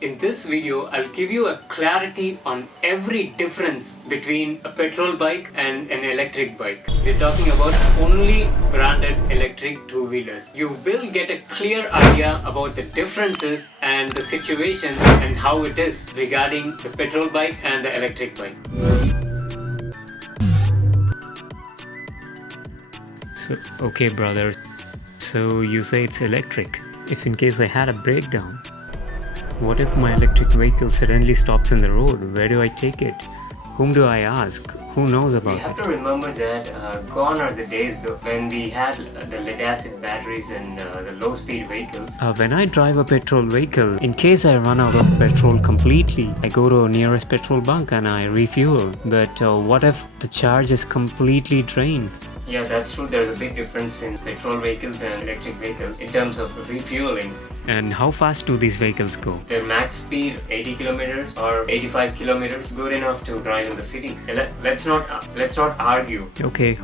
In this video, I'll give you a clarity on every difference between a petrol bike and an electric bike. We're talking about only branded electric two-wheelers. You will get a clear idea about the differences and the situation and how it is regarding the petrol bike and the electric bike. Okay, brother. So you say it's electric. If in case I had a breakdown, what if my electric vehicle suddenly stops in the road? Where do I take it? Whom do I ask? Who knows about it? We have to remember that gone are the days though when we had the lead-acid batteries and the low-speed vehicles. When I drive a petrol vehicle, in case I run out of petrol completely, I go to a nearest petrol bunk and I refuel. But what if the charge is completely drained? Yeah, that's true. There's a big difference in petrol vehicles and electric vehicles in terms of refueling. And how fast do these vehicles go? Their max speed 80 kilometers or 85 kilometers, good enough to drive in the city. Let's not argue. Okay.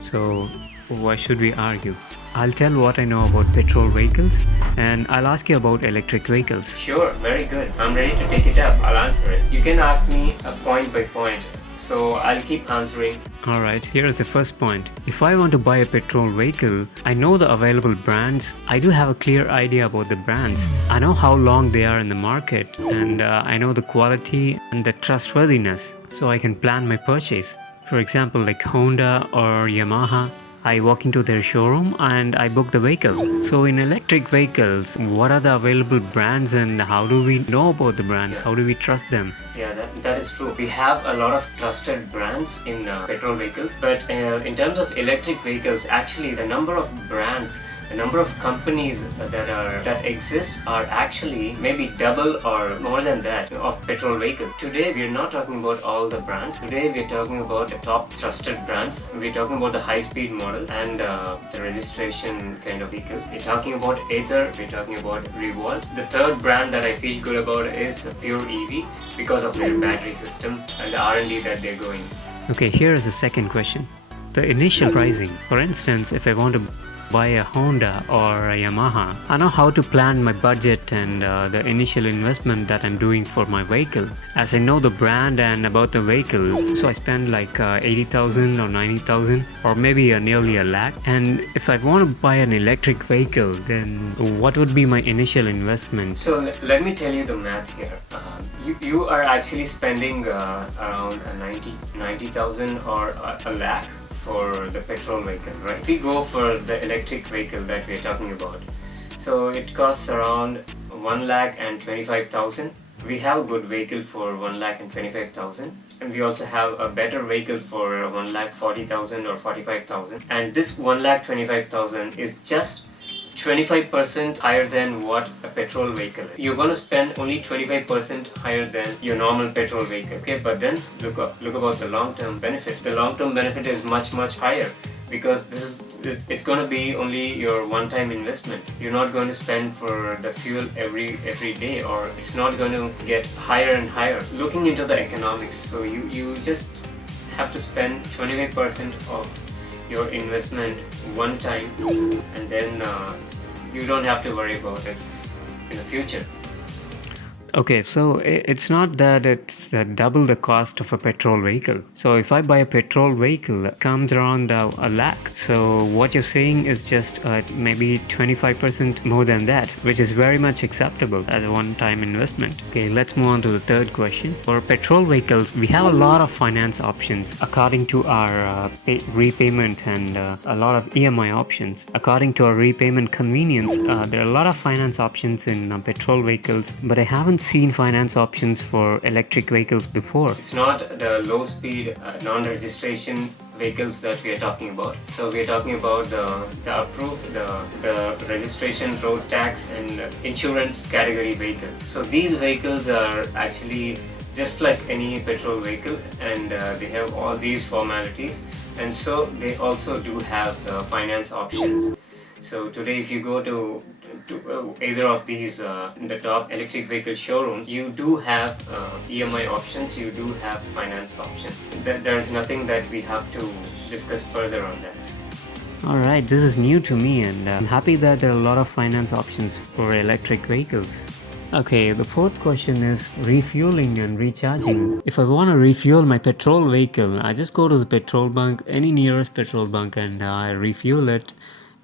So why should we argue? I'll tell what I know about petrol vehicles and I'll ask you about electric vehicles. Sure, very good. I'm ready to take it up. I'll answer it. You can ask me a point by point. So I'll keep answering. Alright, here is the first point. If I want to buy a petrol vehicle, I know the available brands. I do have a clear idea about the brands. I know how long they are in the market and I know the quality and the trustworthiness. So I can plan my purchase. For example, like Honda or Yamaha, I walk into their showroom and I book the vehicle. So in electric vehicles, what are the available brands and how do we know about the brands? How do we trust them? Yeah, that is true. We have a lot of trusted brands in petrol vehicles, but in terms of electric vehicles, actually the number of brands, the number of companies that exist are actually maybe double or more than that of petrol vehicles. Today we are not talking about all the brands. Today we are talking about the top trusted brands. We are talking about the high-speed model and the registration kind of vehicles. We're talking about Ather. We're talking about Refuel. The third brand that I feel good about is Pure EV because of their battery system and the R&D that they're going. Okay, here is the second question. The initial pricing. For instance, if I want to buy a Honda or a Yamaha, I know how to plan my budget and the initial investment that I'm doing for my vehicle. As I know the brand and about the vehicle, so I spend like 80,000 or 90,000 or maybe nearly a lakh. And if I want to buy an electric vehicle, then what would be my initial investment? So let me tell you the math here. You are actually spending around 90,000 or a lakh for the petrol vehicle, right? If we go for the electric vehicle that we are talking about, so it costs around 1,25,000. We have a good vehicle for 1,25,000, and we also have a better vehicle for 1,40,000 or 45,000. And this 1,25,000 is just 25% higher than what a petrol vehicle is. You're going to spend only 25% higher than your normal petrol vehicle. Okay, but then look about the long-term benefit. The long-term benefit is much higher because it's going to be only your one-time investment. You're not going to spend for the fuel every day, or it's not going to get higher and higher. Looking into the economics, so you just have to spend 25% of your investment one time, and then you don't have to worry about it in the future. Okay, so it's not that it's double the cost of a petrol vehicle. So if I buy a petrol vehicle, it comes around a lakh. So what you're saying is just maybe 25% more than that, which is very much acceptable as a one-time investment. Okay, let's move on to the third question. For petrol vehicles, we have a lot of finance options according to our repayment and a lot of EMI options. According to our repayment convenience, there are a lot of finance options in petrol vehicles, but I haven't seen finance options for electric vehicles before. It's not the low speed non-registration vehicles that we are talking about. So we are talking about the approved, the registration, road tax and insurance category vehicles. So these vehicles are actually just like any petrol vehicle, and they have all these formalities, and so they also do have the finance options. So today if you go to either of these in the top electric vehicle showrooms, you do have EMI options, you do have finance options. There's nothing that we have to discuss further on that. Alright, this is new to me and I'm happy that there are a lot of finance options for electric vehicles. Okay, the fourth question is refueling and recharging. If I want to refuel my petrol vehicle, I just go to the petrol bunk, any nearest petrol bunk, and I refuel it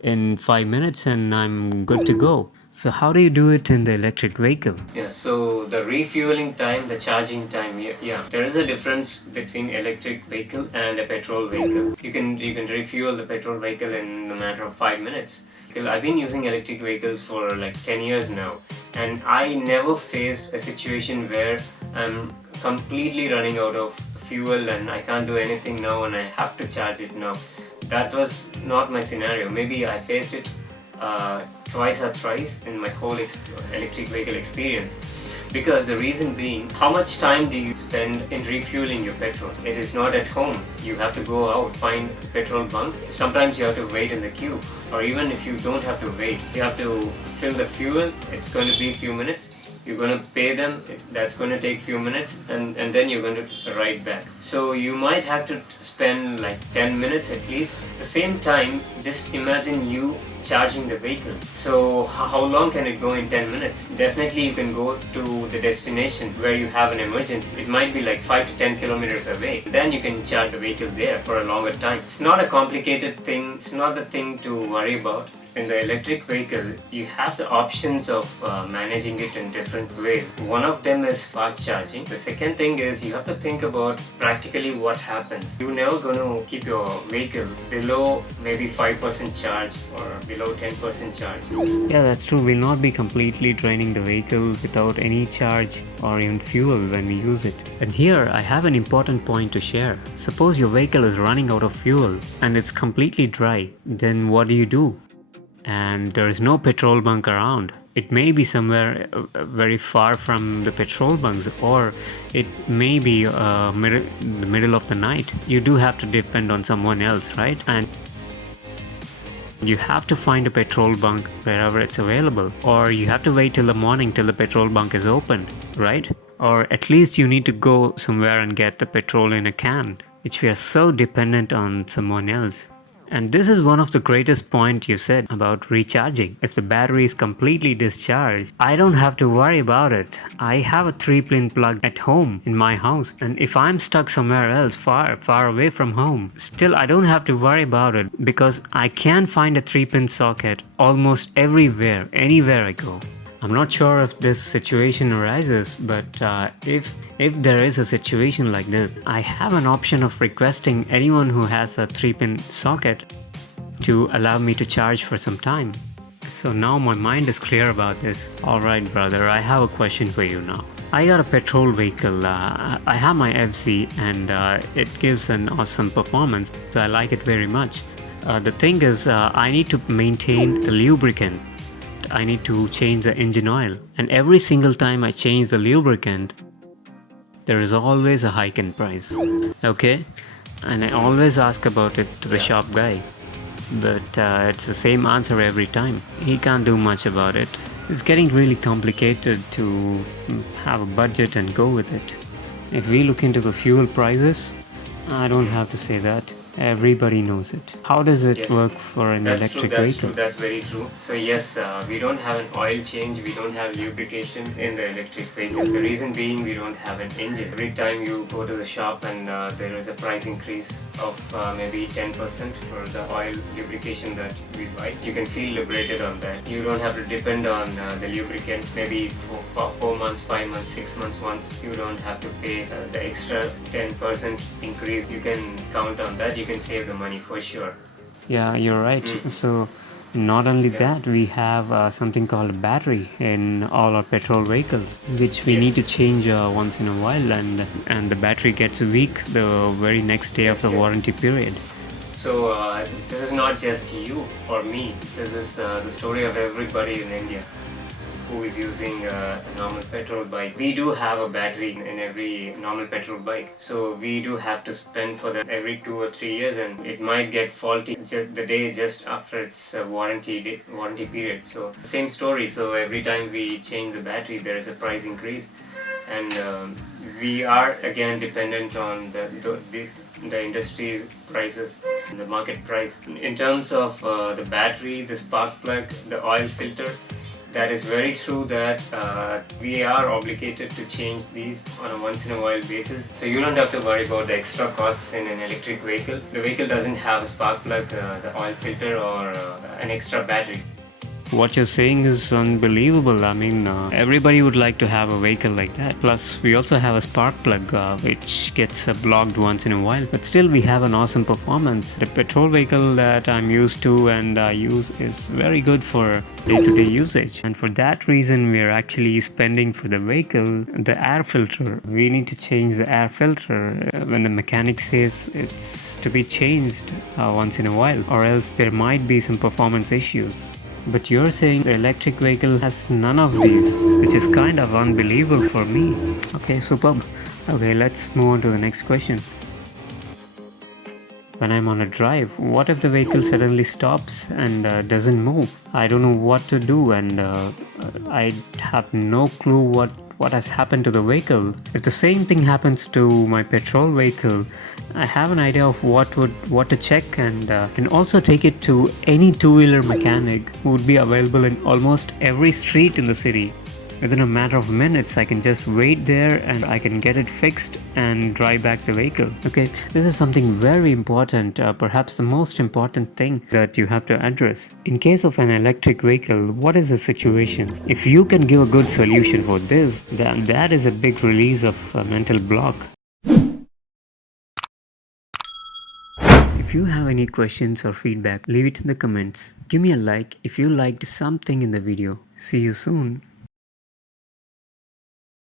in 5 minutes and I'm good to go. So, how do you do it in the electric vehicle? Yeah, so the refueling time, the charging time, yeah, there is a difference between electric vehicle and a petrol vehicle. You can refuel the petrol vehicle in a matter of 5 minutes. I've been using electric vehicles for like 10 years now, and I never faced a situation where I'm completely running out of fuel and I can't do anything now and I have to charge it now. That was not my scenario. Maybe I faced it twice or thrice in my whole electric vehicle experience, because the reason being, how much time do you spend in refueling your petrol? It is not at home. You have to go out, find a petrol bunk. Sometimes you have to wait in the queue, or even if you don't have to wait, you have to fill the fuel. It's going to be a few minutes. You're going to pay them, that's going to take few minutes, and then you're going to ride back. So you might have to spend like 10 minutes at least. At the same time, just imagine you charging the vehicle. So how long can it go in 10 minutes? Definitely you can go to the destination where you have an emergency. It might be like 5 to 10 kilometers away. Then you can charge the vehicle there for a longer time. It's not a complicated thing. It's not the thing to worry about. In the electric vehicle, you have the options of managing it in different ways. One of them is fast charging. The second thing is you have to think about practically what happens. You're never going to keep your vehicle below maybe 5% charge or below 10% charge. Yeah, that's true. We'll not be completely draining the vehicle without any charge or even fuel when we use it. And here I have an important point to share. Suppose your vehicle is running out of fuel and it's completely dry. Then what do? And there is no petrol bunk around. It may be somewhere very far from the petrol bunks, or it may be the middle of the night. You do have to depend on someone else, right? And you have to find a petrol bunk wherever it's available, or you have to wait till the morning till the petrol bunk is open, right? Or at least you need to go somewhere and get the petrol in a can, which we are so dependent on someone else. And this is one of the greatest points you said about recharging. If the battery is completely discharged, I don't have to worry about it. I have a 3-pin plug at home in my house, and if I'm stuck somewhere else far away from home, still I don't have to worry about it because I can find a 3-pin socket almost everywhere, anywhere I go. I'm not sure if this situation arises, but if there is a situation like this, I have an option of requesting anyone who has a 3-pin socket to allow me to charge for some time. So now my mind is clear about this. Alright brother, I have a question for you now. I got a petrol vehicle. I have my FZ and it gives an awesome performance. So I like it very much. The thing is, I need to maintain the lubricant. I need to change the engine oil, and every single time I change the lubricant, there is always a hike in price. Okay, and I always ask about it to the shop guy, but it's the same answer every time. He can't do much about it. It's getting really complicated to have a budget and go with it. If we look into the fuel prices, I don't have to say that. Everybody knows it. How does it work for an electric vehicle? That's very true. So yes, we don't have an oil change, we don't have lubrication in the electric vehicle. The reason being, we don't have an engine. Every time you go to the shop and there is a price increase of maybe 10% for the oil lubrication that we buy, you can feel liberated on that. You don't have to depend on the lubricant maybe for 4 months, 5 months, 6 months once. You don't have to pay the extra 10% increase. You can count on that. You can save the money for sure. Yeah, you're right. So not only that, we have something called a battery in all our petrol vehicles, which we need to change once in a while, and the battery gets weak the very next day of the warranty period. So this is not just you or me. This is the story of everybody in India who is using a normal petrol bike. We do have a battery in every normal petrol bike, so we do have to spend for that every 2 or 3 years, and it might get faulty the day just after its warranty period. So same story. So every time we change the battery, there is a price increase, and we are again dependent on the industry's prices, the market price. In terms of the battery, the spark plug, the oil filter, That is very true that we are obligated to change these on a once in a while basis. So you don't have to worry about the extra costs in an electric vehicle. The vehicle doesn't have a spark plug, the oil filter or an extra battery. What you're saying is unbelievable. I mean, everybody would like to have a vehicle like that. Plus, we also have a spark plug which gets blocked once in a while. But still, we have an awesome performance. The petrol vehicle that I'm used to and I use is very good for day-to-day usage. And for that reason, we are actually spending for the vehicle the air filter. We need to change the air filter when the mechanic says it's to be changed once in a while, or else there might be some performance issues. But you're saying the electric vehicle has none of these, which is kind of unbelievable for me. Okay, superb. Okay, let's move on to the next question. When I'm on a drive, what if the vehicle suddenly stops and doesn't move? I don't know what to do, and I have no clue what has happened to the vehicle. If the same thing happens to my petrol vehicle, I have an idea of what to check, and can also take it to any two-wheeler mechanic who would be available in almost every street in the city. Within a matter of minutes, I can just wait there and I can get it fixed and drive back the vehicle. Okay, this is something very important, perhaps the most important thing that you have to address. In case of an electric vehicle, what is the situation? If you can give a good solution for this, then that is a big release of a mental block. If you have any questions or feedback, leave it in the comments. Give me a like if you liked something in the video. See you soon.